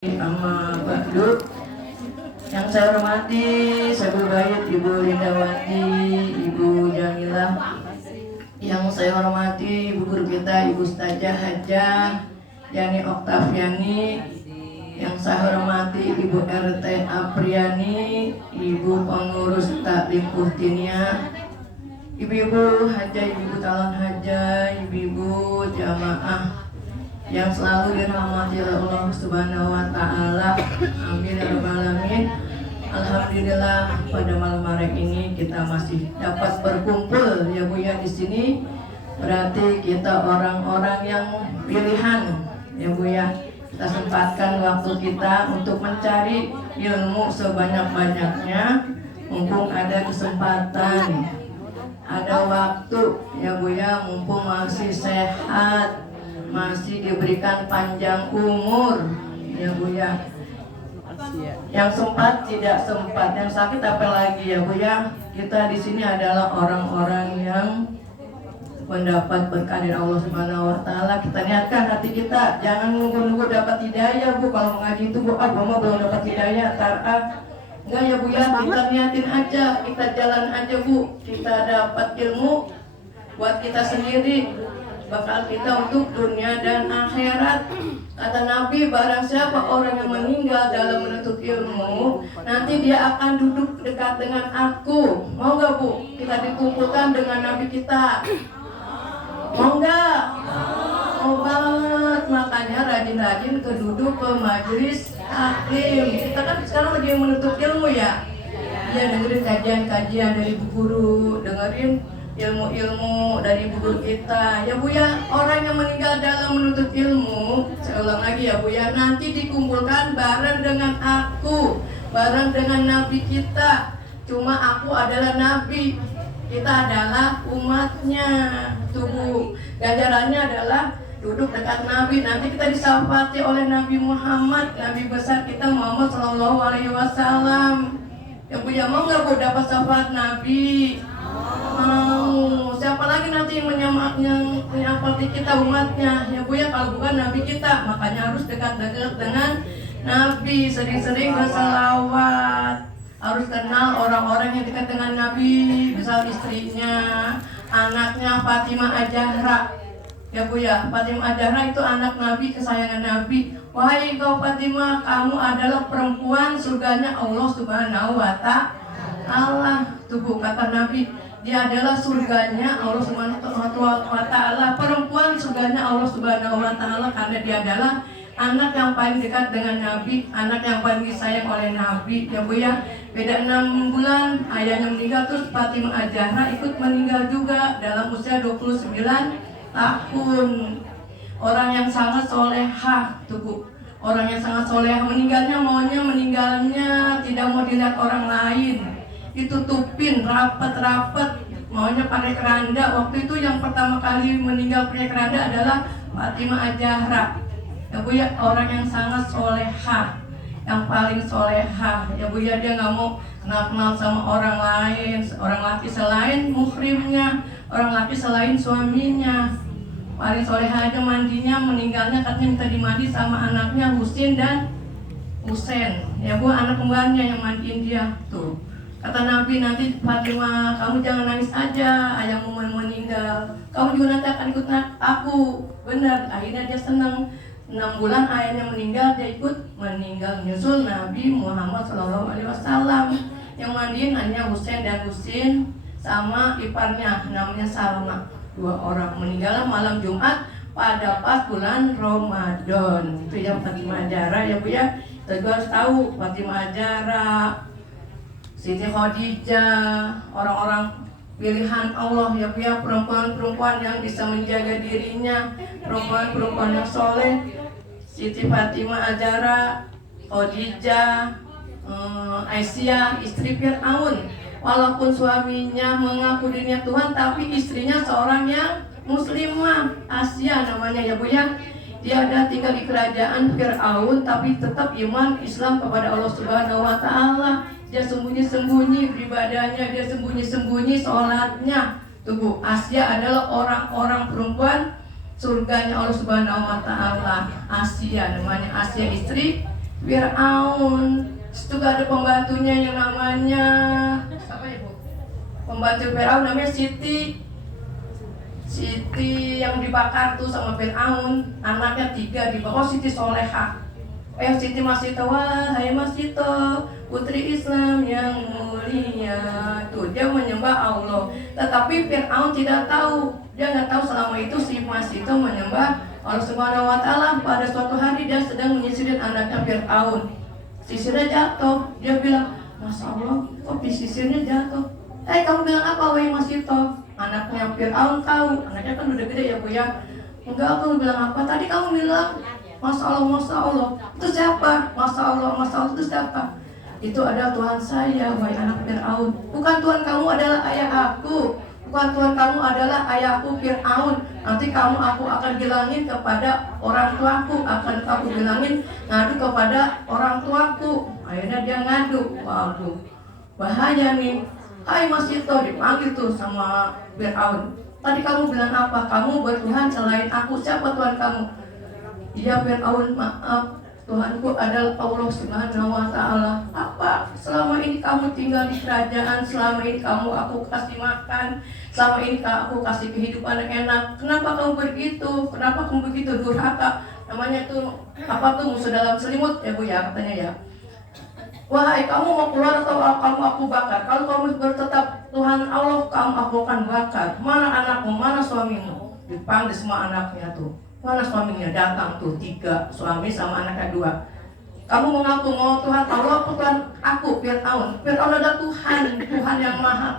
Amma ba'du. Yang saya hormati Sabu Baik Ibu Lindawati, Ibu Jamilah. Yang saya hormati Ibu Guru kita Ibu Ustazah Hajah Yani Oktaviani. Yang saya hormati Ibu RT Apriani, Ibu Pengurus Taklim Puhtinia, Ibu-ibu hajah, ibu-ibu calon hajah, ibu-ibu jamaah yang selalu dirahmati oleh Allah Subhanahu wa taala. Amin ya rabbal alamin. Alhamdulillah pada malam hari ini kita masih dapat berkumpul ya Bu ya di sini. Berarti kita orang-orang yang pilihan ya Bu ya. Kita sempatkan waktu kita untuk mencari ilmu sebanyak-banyaknya. Mumpung ada kesempatan, ada waktu ya Bu ya, mumpung masih sehat, masih diberikan panjang umur ya Bu ya. Yang sempat tidak sempat, yang sakit apa lagi ya Bu ya. Kita di sini adalah orang-orang yang mendapat berkah dari Allah Subhanahu wa taala. Kita niatkan hati kita, jangan nunggu-nunggu dapat hidayah Bu. Kalau mengaji itu Bu, agama belum dapat hidayah, enggak ya Bu ya, kita niatin aja, kita jalan aja Bu. Kita dapat ilmu buat kita sendiri, bakal kita untuk dunia dan akhirat. Kata Nabi, barang siapa orang yang meninggal dalam menuntut ilmu, nanti dia akan duduk dekat dengan aku. Mau gak Bu? Kita dikumpulkan dengan Nabi kita. Mau gak? Mau banget. Makanya rajin-rajin ke duduk ke majelis taklim. Kita kan sekarang lagi menuntut ilmu ya. Ya, dengerin kajian-kajian dari Bu Guru, dengerin ilmu-ilmu dari ibu guru kita ya Bu ya. Orang yang meninggal dalam menuntut ilmu, saya ulang lagi ya Bu ya, nanti dikumpulkan bareng dengan aku, bareng dengan Nabi kita. Cuma aku adalah Nabi, kita adalah umatnya tuh Bu. Ganjarannya adalah duduk dekat Nabi. Nanti kita disyafaati oleh Nabi Muhammad, Nabi besar kita Muhammad Sallallahu Alaihi Wasallam ya Bu ya. Mau nggak Bu dapat syafaat Nabi? Mau. Siapa lagi nanti yang menyapati kita umatnya ya Bu ya, kalau bukan Nabi kita. Makanya harus dekat-dekat dengan Nabi, sering-sering berselawat, harus kenal orang-orang yang dekat dengan Nabi. Misal istrinya, anaknya Fatimah Az-Zahra ya Bu ya. Fatimah Az-Zahra itu anak Nabi, kesayangan Nabi. Wahai kau Fatimah, kamu adalah perempuan surganya Allah Subhanahu wa taala. Tuh Bu, kata Nabi, dia adalah surganya Allah Subhanahu wa taala, perempuan surganya Allah Subhanahu wa taala, karena dia adalah anak yang paling dekat dengan Nabi, anak yang paling disayang oleh Nabi ya Bu ya. Beda 6 bulan ayahnya meninggal, terus Fatimah Az-Zahra ikut meninggal juga dalam usia 29 tahun. Orang yang sangat solehah tuh Bu, orang yang sangat solehah, meninggalnya tidak mau dilihat orang lain, ditutupin rapat-rapat, maunya pakai keranda. Waktu itu yang pertama kali meninggal pakai keranda adalah Fatimah Az-Zahra ya Bu ya. Orang yang sangat solehah, yang paling solehah ya Bu ya. Dia nggak mau kenal-kenal sama orang lain, orang laki selain muhrimnya, orang laki selain suaminya. Paling solehah aja mandinya, meninggalnya katanya minta dimandi sama anaknya Husin dan Husain ya Bu, anak kembarnya yang mandiin dia tuh. Kata Nabi, nanti Fatimah, kamu jangan nangis aja, ayahmu meninggal, kamu juga nanti akan ikut aku. Benar, akhirnya dia senang. 6 bulan ayahnya meninggal, dia ikut meninggal, nyusul Nabi Muhammad SAW. Yang mandiin hanya Husain dan Husin sama iparnya namanya Salma. 2 orang meninggal malam Jumat pada pas bulan Ramadan. Itu yang Fatimah Az-Zahra ya Bu ya. Kita juga harus tahu Fatimah Az-Zahra, Siti Khadijah, orang-orang pilihan Allah ya Bu ya, perempuan-perempuan yang bisa menjaga dirinya, perempuan-perempuan yang soleh. Siti Fatimah Az-Zahra, Khadijah, Aisyah, istri Fir'aun. Walaupun suaminya mengaku dirinya Tuhan, tapi istrinya seorang yang muslimah, Asia namanya ya Bu ya. Dia ada tinggal di kerajaan Fir'aun, tapi tetap iman Islam kepada Allah Subhanahu wa taala. Dia sembunyi-sembunyi beribadahnya, dia sembunyi-sembunyi sholatnya. Tuh Bu, Asia adalah orang-orang perempuan surganya Allah Subhanahu wa taala. Asia namanya, Asia istri Firaun. Situ gak ada pembantunya yang namanya siapa ya Bu? Pembantu Firaun namanya Siti. Siti yang dibakar tuh sama Firaun, anaknya 3 dibakar. Oh, Siti Soleha. Siti Masito, wahai Masito, putri Islam yang mulia. Tuh dia menyembah Allah. Tetapi Firaun tidak tahu. Dia nggak tahu selama itu si Masito menyembah Allah Subhanahu Wa Taala. Pada suatu hari dia sedang menyisirin anaknya Firaun. Sisirnya jatuh. Dia bilang, Masya Allah, kok sisirnya jatuh? Kamu bilang apa, wahai Masito? Anaknya Firaun tahu. Anaknya kan udah gede ya Bu ya. Enggak, aku bilang apa? Tadi kamu bilang Masya Allah, Masya Allah. Itu siapa? Masya Allah, Masya Allah itu siapa? Itu adalah Tuhan saya, wahai anak Firaun. Bukan Tuhan kamu adalah ayah aku. Bukan Tuhan kamu adalah ayahku Firaun. Nanti aku akan bilangin kepada orang tuaku. Akan aku bilangin ngadu kepada orang tuaku. Akhirnya dia ngadu. Waduh, bahaya nih. Hai Masito, dipanggil tuh sama Firaun. Tadi kamu bilang apa? Kamu bertuhan selain aku. Siapa Tuhan kamu? Iya Firaun, maaf, Tuhanku adalah Allah Subhanahu Wa Taala. Apa? Selama ini kamu tinggal di kerajaan, selama ini aku kasih makan, selama ini aku kasih kehidupan yang enak. Kenapa kamu begitu? Kenapa kamu begitu durhaka? Namanya tuh apa tuh, musuh dalam selimut ya Bu ya, katanya ya. Wahai kamu mau keluar atau kamu aku bakar? Kalau kamu bertetap Tuhan Allah, kamu aku akan bakar. Mana anakmu? Mana suamimu? Dipanggil semua anaknya tuh. Mana suaminya? Datang tuh 3 suami sama anaknya 2. Kamu mengaku mau Tuhan Allah, Tuhan aku Firaun. Firaun adalah Tuhan yang maha